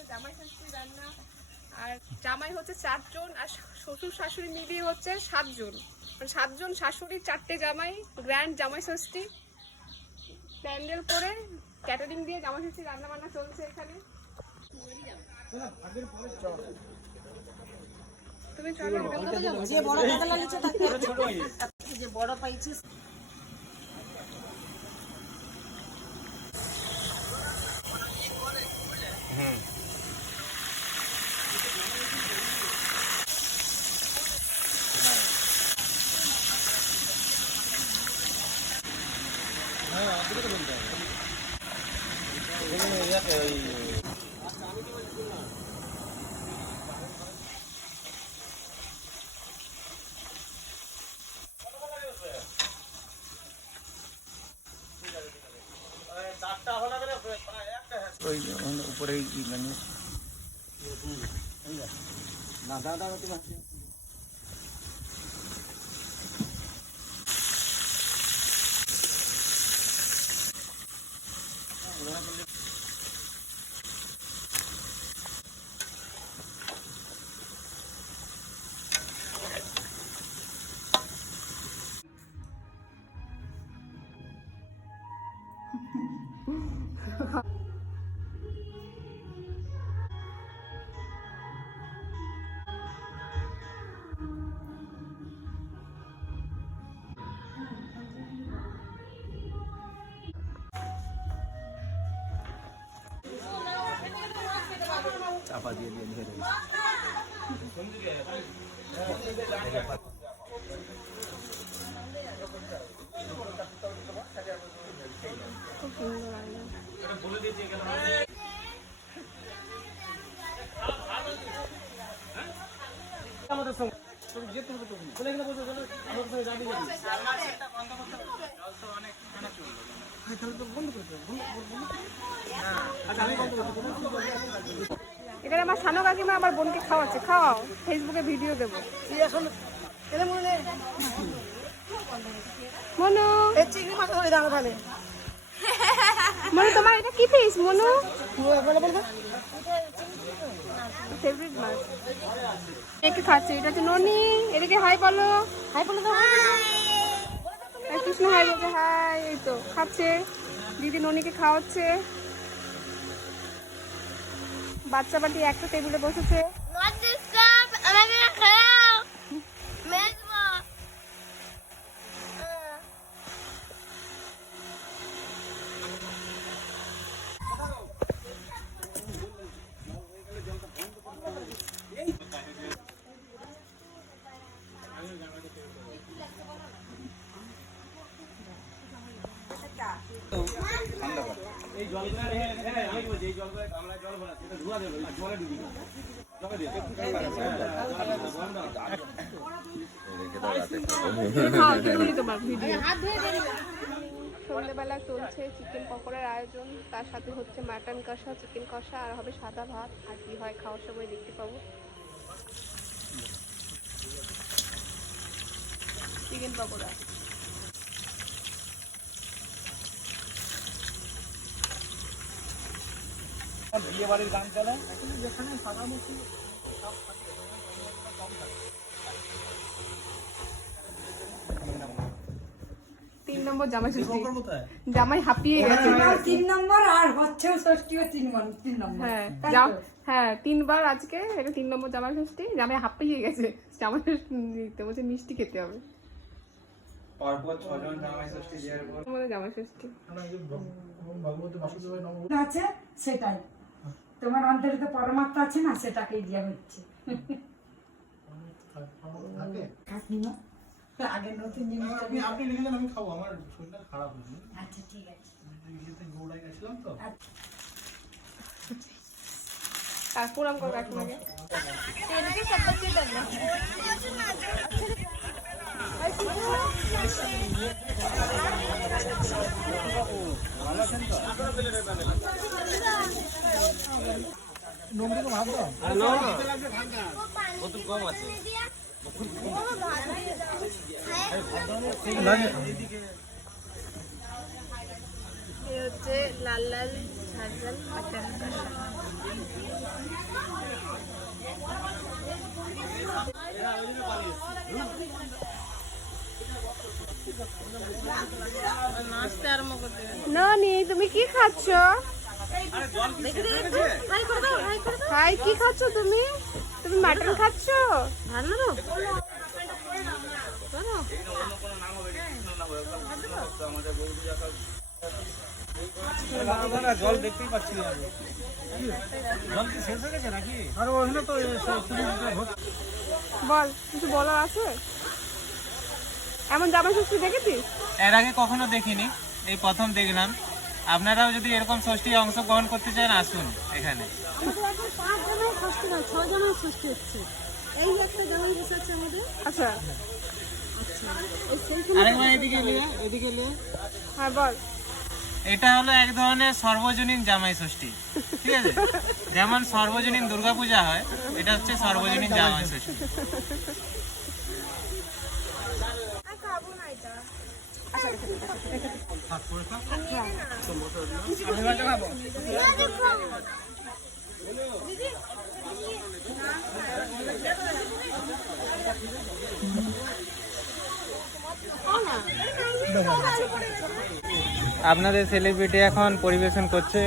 হচ্ছে জামাই ষষ্ঠীর রান্না। আর জামাই হচ্ছে 4 জন আর শ্বশুর শাশুড়ি মিলিয়ে হচ্ছে 7 জন, মানে 7 জন শাশুড়ি 4টে জামাই, গ্র্যান্ড জামাই ষষ্ঠী। প্যান্ডেল করে ক্যাটারিং দিয়ে জামাই ষষ্ঠী রান্না বান্না চলছে এখানে। তুমি চলো, যে বড় কাতলা নিচে থাকে যে বড় পাইছিস। উপরে মানে না দাদা তুমি চাপা দিয়ে দিয়ে ধরে আমাদের সঙ্গে যেতে হবে। তুমি বলে গেলে বলতে আমাদের সঙ্গে যাবি না। এখানে আমার সানো কাকিমা আমার বোনকে খাওয়াচ্ছে, খাওয়াও, ফেসবুকে ভিডিও দেবো। মনু চিংড়ি মাছ ধরে দাঁড়া তাহলে মনু তোমার এটা কি পিস? মনু ফেভারিট মাছ একে খাচ্ছে। এটা হচ্ছে ননি, এদিকে হাই বলো, হাই বলো তো, কৃষ্ণ হাই বলছে, হাই। এই তো খাচ্ছে, দিদি ননিকে খাওয়াচ্ছে। বাচ্চা বাটি একটা টেবিলে বসেছে। এই জলটা আমি বলছি এই জলটা আমরা জল ভরা সেটা ধোয়া দেব, জলে ডুবি জলে দিয়ে সন্ধ্যেবেলা চলছে চিকেন পকোড়ার আয়োজন, তার সাথে হচ্ছে মাটন কষা, চিকেন কষা, আর হবে সাদা ভাত। আর কি হয় খাওয়ার সময় দেখতে পাবো। চিকেন পকোড়া বিয়ে বাড়ির গান চলে যেখানে সাদামুখী 3 নম্বর জামাই ষষ্ঠী, জামাই হাঁপিয়ে গেছে। 3 নম্বর আর হচ্ছে ষষ্ঠীও 3 নম্বর। হ্যাঁ 3 বার আজকে, এটা 3 নম্বর জামাই ষষ্ঠী। জামাই হাঁপিয়ে গেছে, জামাই ষষ্ঠী দিতে বলছে, মিষ্টি খেতে হবে। পরপর 6 জন জামাই ষষ্ঠী দেওয়ার পর আমাদের জামাই ষষ্ঠী আছে সেটাই, তোমার অন্তরে তো পরমাত্মা আছে না, সেটাকেই দেওয়া হচ্ছে। আগে নতুন জিনিস আপনি লিখে দেন, আমি খাবো, আমার শরীরটা খারাপ হয়েছে। আচ্ছা ঠিক আছে। গৌড়ায় গেছিলাম তো। পুরাম করে কাকিমাকে কম আছে। হচ্ছে লাল লাল হাজব্যান্ড বাচ্চা নানি তুমি কি খাচ্ছ? হাই কি খাচ্ছ তুমি? তুমি মাটন খাচ্ছ? জল দেখতেই পাচ্ছি না আমি। জল কি শেষ হয়ে গেছে নাকি? আর ওখানে তো বল কিছু বলার আছে? এমন জামাই ষষ্ঠী দেখেছিস? এর আগে কখনো দেখিনি, এই প্রথম দেখলাম। আপনারাও যদি এরকম ষষ্ঠী অংশগ্রহণ করতে চান আসুন এখানে। আচ্ছা আরেকবার এদিকে নিয়ে, এদিকে নিয়ে। হ্যাঁ বল। এটা হলো এক ধরনের সর্বজনীন জামাই ষষ্ঠী, ঠিক আছে? যেমন সর্বজনীন দুর্গাপূজা হয়, এটা হচ্ছে সর্বজনীন জামাই ষষ্ঠী। আপনাদের সেলিব্রিটি এখন পরিবেশন করছে